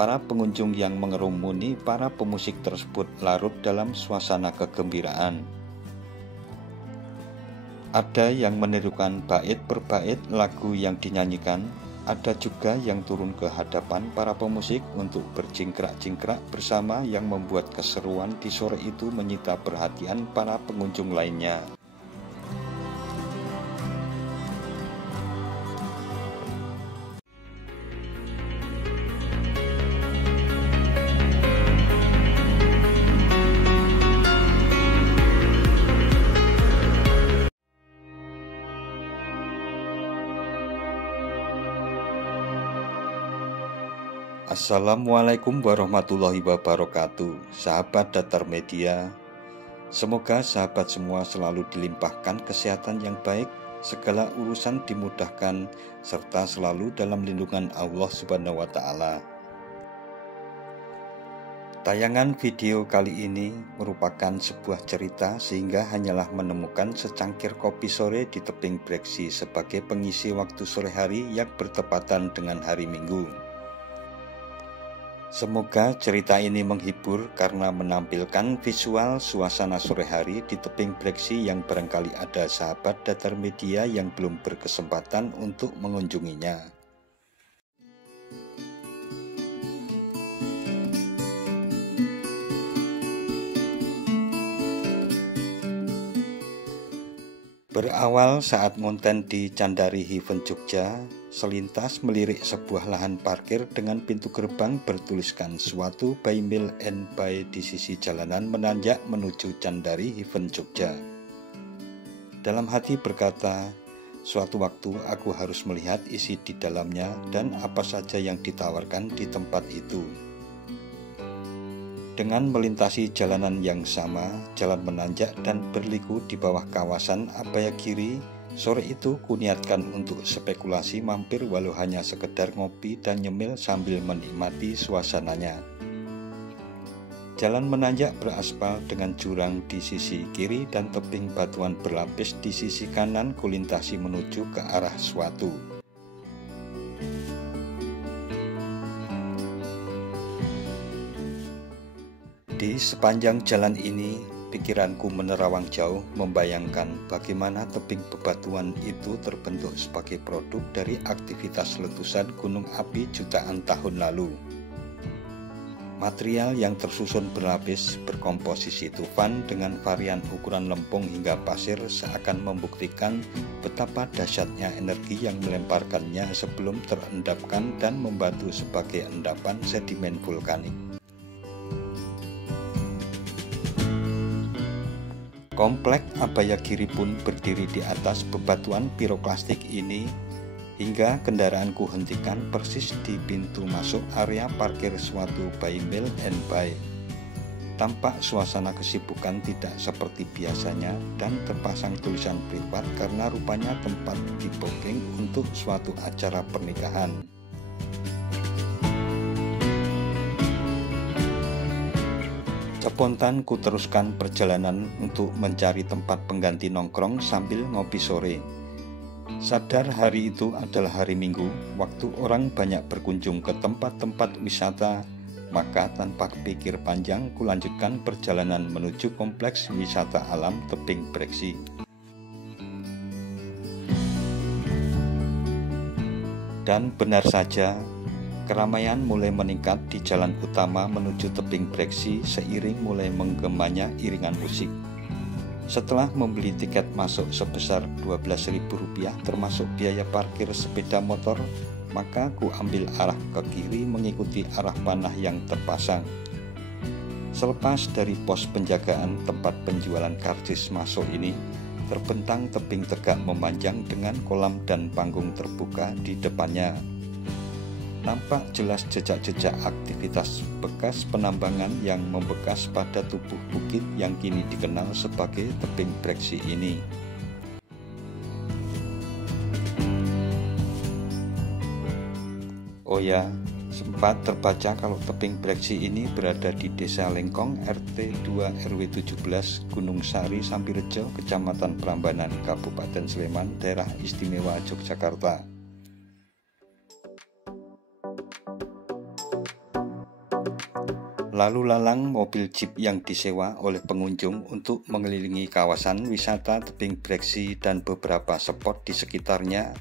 para pengunjung yang mengerumuni para pemusik tersebut larut dalam suasana kegembiraan. Ada yang menirukan bait per bait lagu yang dinyanyikan, ada juga yang turun ke hadapan para pemusik untuk berjingkrak-jingkrak bersama yang membuat keseruan di sore itu menyita perhatian para pengunjung lainnya. Assalamualaikum warahmatullahi wabarakatuh, sahabat Datar Media. Semoga sahabat semua selalu dilimpahkan kesehatan yang baik, segala urusan dimudahkan, serta selalu dalam lindungan Allah Subhanahu wa Ta'ala. Tayangan video kali ini merupakan sebuah cerita sehingga hanyalah menemukan secangkir kopi sore di tebing Breksi sebagai pengisi waktu sore hari yang bertepatan dengan hari Minggu. Semoga cerita ini menghibur karena menampilkan visual suasana sore hari di tebing Breksi yang barangkali ada sahabat Datar Media yang belum berkesempatan untuk mengunjunginya. Berawal saat ngonten di Candari Heaven Jogja, selintas melirik sebuah lahan parkir dengan pintu gerbang bertuliskan suatu by Mil and By di sisi jalanan menanjak menuju Candari Heaven Jogja. Dalam hati berkata, suatu waktu aku harus melihat isi di dalamnya dan apa saja yang ditawarkan di tempat itu. Dengan melintasi jalanan yang sama, jalan menanjak dan berliku di bawah kawasan Abhayagiri, sore itu kuniatkan untuk spekulasi mampir walau hanya sekedar ngopi dan nyemil sambil menikmati suasananya. Jalan menanjak beraspal dengan jurang di sisi kiri dan tebing batuan berlapis di sisi kanan kulintasi menuju ke arah suatu. Di sepanjang jalan ini, pikiranku menerawang jauh membayangkan bagaimana tebing bebatuan itu terbentuk sebagai produk dari aktivitas letusan gunung api jutaan tahun lalu. Material yang tersusun berlapis berkomposisi tufan dengan varian ukuran lempung hingga pasir seakan membuktikan betapa dahsyatnya energi yang melemparkannya sebelum terendapkan dan membatu sebagai endapan sedimen vulkanik. Komplek Abhayagiri pun berdiri di atas bebatuan piroklastik ini hingga kendaraanku hentikan persis di pintu masuk area parkir suatu by Mil and By. Tampak suasana kesibukan tidak seperti biasanya dan terpasang tulisan privat karena rupanya tempat di-booking untuk suatu acara pernikahan. Spontan ku teruskan perjalanan untuk mencari tempat pengganti nongkrong sambil ngopi sore. Sadar hari itu adalah hari Minggu, waktu orang banyak berkunjung ke tempat-tempat wisata, maka tanpa pikir panjang ku lanjutkan perjalanan menuju kompleks wisata alam tebing Breksi. Dan benar saja, keramaian mulai meningkat di jalan utama menuju tebing Breksi seiring mulai menggemanya iringan musik. Setelah membeli tiket masuk sebesar Rp12.000 termasuk biaya parkir sepeda motor, maka ku ambil arah ke kiri mengikuti arah panah yang terpasang. Selepas dari pos penjagaan tempat penjualan karcis masuk ini, terbentang tebing tegak memanjang dengan kolam dan panggung terbuka di depannya. Nampak jelas jejak-jejak aktivitas bekas penambangan yang membekas pada tubuh bukit yang kini dikenal sebagai tebing Breksi ini. Oh ya, sempat terbaca kalau tebing Breksi ini berada di Desa Lengkong, RT 2 RW 17, Gunung Sari, Sambirejo, Kecamatan Prambanan, Kabupaten Sleman, Daerah Istimewa Yogyakarta. Lalu lalang mobil jeep yang disewa oleh pengunjung untuk mengelilingi kawasan wisata tebing Breksi dan beberapa spot di sekitarnya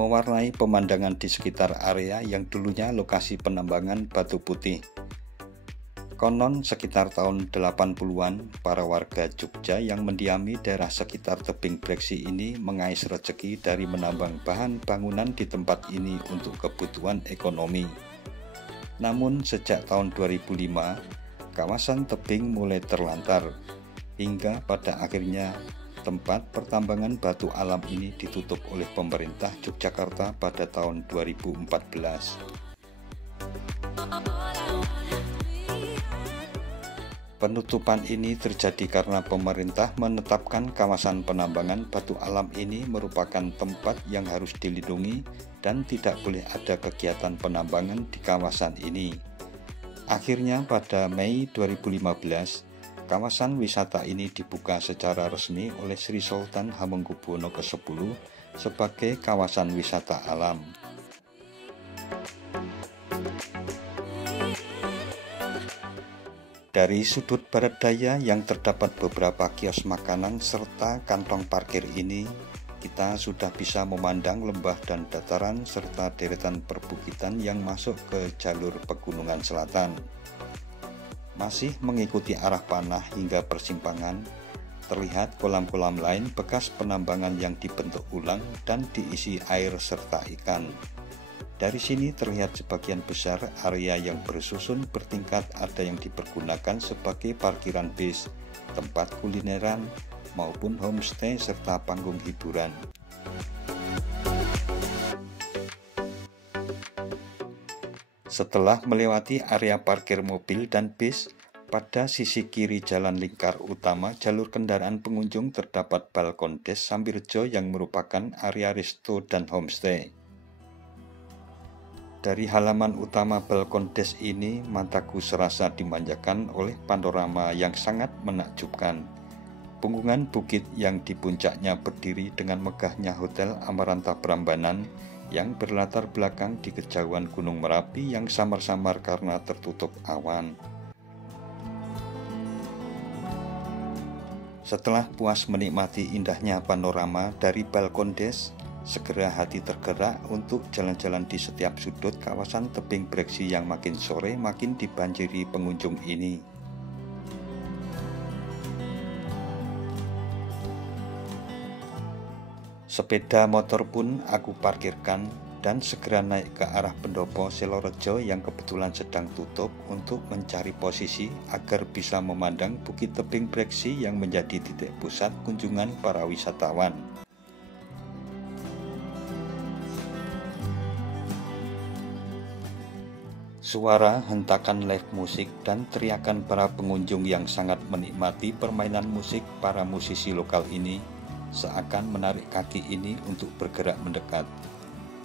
mewarnai pemandangan di sekitar area yang dulunya lokasi penambangan batu putih. Konon sekitar tahun 80-an, para warga Jogja yang mendiami daerah sekitar tebing Breksi ini mengais rezeki dari menambang bahan bangunan di tempat ini untuk kebutuhan ekonomi. Namun sejak tahun 2005, kawasan tebing mulai terlantar, hingga pada akhirnya tempat pertambangan batu alam ini ditutup oleh pemerintah Yogyakarta pada tahun 2014. Penutupan ini terjadi karena pemerintah menetapkan kawasan penambangan batu alam ini merupakan tempat yang harus dilindungi dan tidak boleh ada kegiatan penambangan di kawasan ini. Akhirnya pada Mei 2015, kawasan wisata ini dibuka secara resmi oleh Sri Sultan Hamengkubuwono ke-10 sebagai kawasan wisata alam. Dari sudut barat daya yang terdapat beberapa kios makanan serta kantong parkir ini, kita sudah bisa memandang lembah dan dataran serta deretan perbukitan yang masuk ke jalur pegunungan selatan. Masih mengikuti arah panah hingga persimpangan, terlihat kolam-kolam lain bekas penambangan yang dibentuk ulang dan diisi air serta ikan. Dari sini terlihat sebagian besar area yang bersusun bertingkat ada yang dipergunakan sebagai parkiran bis, tempat kulineran, maupun homestay serta panggung hiburan. Setelah melewati area parkir mobil dan bis, pada sisi kiri jalan lingkar utama jalur kendaraan pengunjung terdapat balkon des Sambirjo yang merupakan area resto dan homestay. Dari halaman utama balkon des ini, mataku serasa dimanjakan oleh panorama yang sangat menakjubkan. Punggungan bukit yang di puncaknya berdiri dengan megahnya Hotel Amaranta Prambanan yang berlatar belakang di kejauhan Gunung Merapi yang samar-samar karena tertutup awan. Setelah puas menikmati indahnya panorama dari balkon des, segera hati tergerak untuk jalan-jalan di setiap sudut kawasan tebing Breksi yang makin sore makin dibanjiri pengunjung ini. Sepeda motor pun aku parkirkan dan segera naik ke arah pendopo Selorejo yang kebetulan sedang tutup untuk mencari posisi agar bisa memandang bukit tebing Breksi yang menjadi titik pusat kunjungan para wisatawan. Suara hentakan live musik dan teriakan para pengunjung yang sangat menikmati permainan musik para musisi lokal ini seakan menarik kaki ini untuk bergerak mendekat.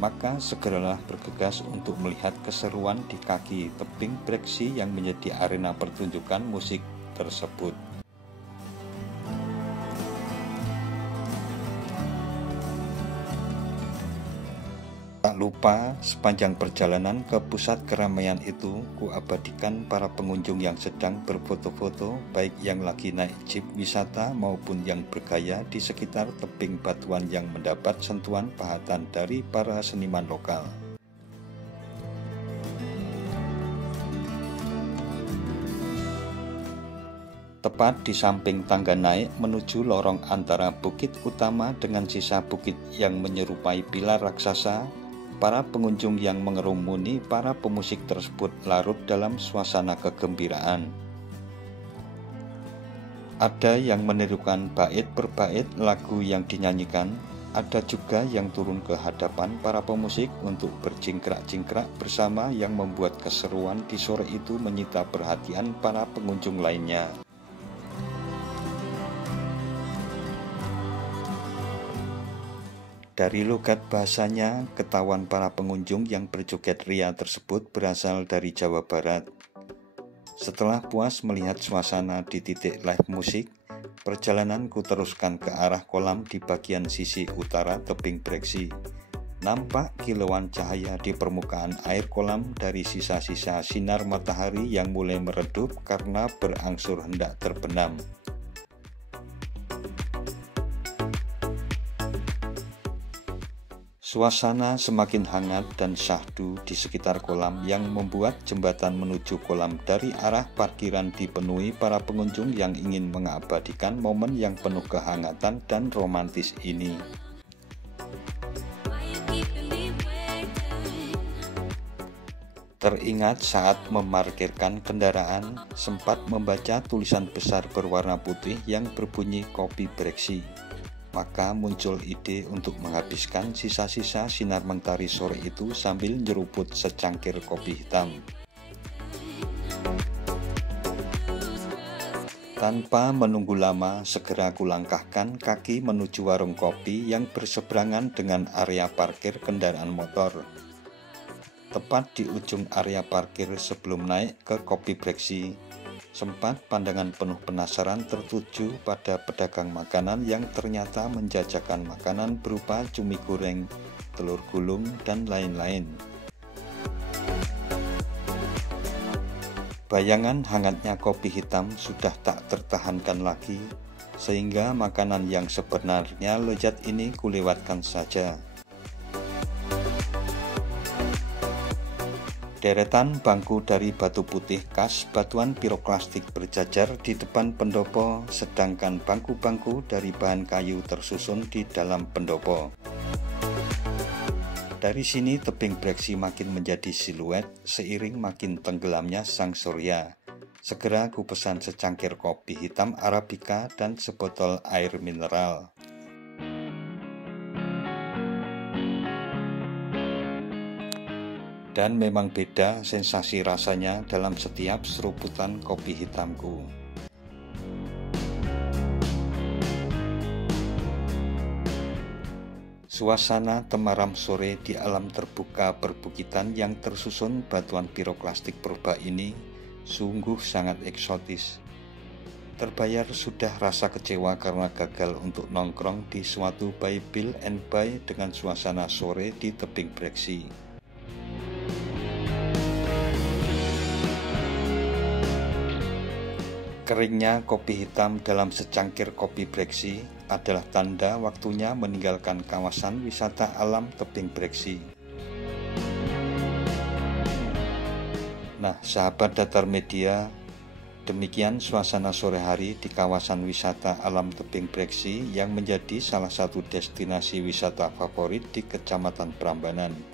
Maka segeralah bergegas untuk melihat keseruan di kaki tebing Breksi yang menjadi arena pertunjukan musik tersebut. Tak lupa, sepanjang perjalanan ke pusat keramaian itu, kuabadikan para pengunjung yang sedang berfoto-foto, baik yang lagi naik jeep wisata maupun yang bergaya di sekitar tebing batuan yang mendapat sentuhan pahatan dari para seniman lokal. Tepat di samping tangga naik menuju lorong antara bukit utama dengan sisa bukit yang menyerupai pilar raksasa, para pengunjung yang mengerumuni para pemusik tersebut larut dalam suasana kegembiraan. Ada yang menirukan bait per bait lagu yang dinyanyikan, ada juga yang turun ke hadapan para pemusik untuk berjingkrak-jingkrak bersama yang membuat keseruan di sore itu menyita perhatian para pengunjung lainnya. Dari logat bahasanya, ketahuan para pengunjung yang berjoget ria tersebut berasal dari Jawa Barat. Setelah puas melihat suasana di titik live musik, perjalananku teruskan ke arah kolam di bagian sisi utara tebing Breksi. Nampak kilauan cahaya di permukaan air kolam dari sisa-sisa sinar matahari yang mulai meredup karena berangsur hendak terbenam. Suasana semakin hangat dan syahdu di sekitar kolam yang membuat jembatan menuju kolam dari arah parkiran dipenuhi para pengunjung yang ingin mengabadikan momen yang penuh kehangatan dan romantis ini. Teringat saat memarkirkan kendaraan, sempat membaca tulisan besar berwarna putih yang berbunyi kopi breksi. Maka muncul ide untuk menghabiskan sisa-sisa sinar mentari sore itu sambil nyeruput secangkir kopi hitam. Tanpa menunggu lama, segera kulangkahkan kaki menuju warung kopi yang berseberangan dengan area parkir kendaraan motor. Tepat di ujung area parkir sebelum naik ke kopi breksi, sempat pandangan penuh penasaran tertuju pada pedagang makanan yang ternyata menjajakan makanan berupa cumi goreng, telur gulung, dan lain-lain. Bayangan hangatnya kopi hitam sudah tak tertahankan lagi, sehingga makanan yang sebenarnya lezat ini kulewatkan saja. Deretan bangku dari batu putih khas batuan piroklastik berjajar di depan pendopo, sedangkan bangku-bangku dari bahan kayu tersusun di dalam pendopo. Dari sini tebing breksi makin menjadi siluet seiring makin tenggelamnya sang surya. Segera ku pesan secangkir kopi hitam Arabica dan sebotol air mineral. Dan memang beda sensasi rasanya dalam setiap seruputan kopi hitamku. Suasana temaram sore di alam terbuka perbukitan yang tersusun batuan piroklastik purba ini sungguh sangat eksotis. Terbayar sudah rasa kecewa karena gagal untuk nongkrong di suatu buy bill and buy dengan suasana sore di tebing breksi. Keringnya kopi hitam dalam secangkir kopi breksi adalah tanda waktunya meninggalkan kawasan wisata alam tebing breksi. Nah, sahabat Datar Media, demikian suasana sore hari di kawasan wisata alam tebing breksi yang menjadi salah satu destinasi wisata favorit di Kecamatan Prambanan.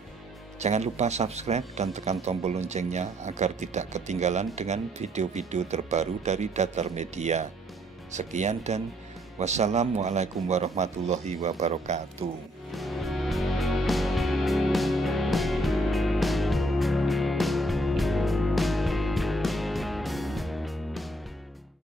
Jangan lupa subscribe dan tekan tombol loncengnya agar tidak ketinggalan dengan video-video terbaru dari Datar Media. Sekian dan wassalamualaikum warahmatullahi wabarakatuh.